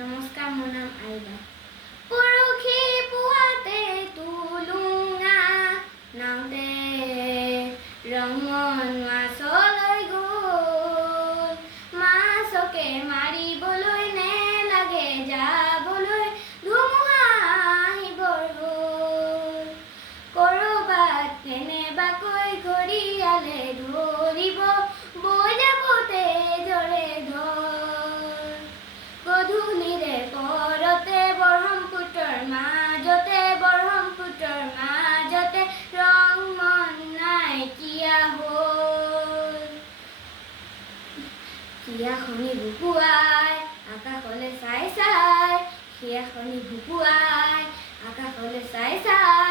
নমস্কাৰ, মোৰ নাম আইবা। পৰহি পুৱাতে টুলুঙা নাওতে ৰঙন মাছলৈ গ'ল। মাছকে মাৰিবলৈ নেলাগে যাবলৈ, ধুমুহা আহিবৰ হ'ল। কৰবাত কেনেবাকৈ ঘৰিয়ালে ধৰিব, বৈ যাবতে জৰে ধৰ। গধূলিৰে পৰতে ব্ৰহ্মপুত্ৰৰ মাজতে ৰং মন নাইকিয়া হ'ল। হিয়াখনি বুকুৱাই আকাশলে চাই চাই, হিয়াখনি বুকুৱাই আকাশলে চাই চাই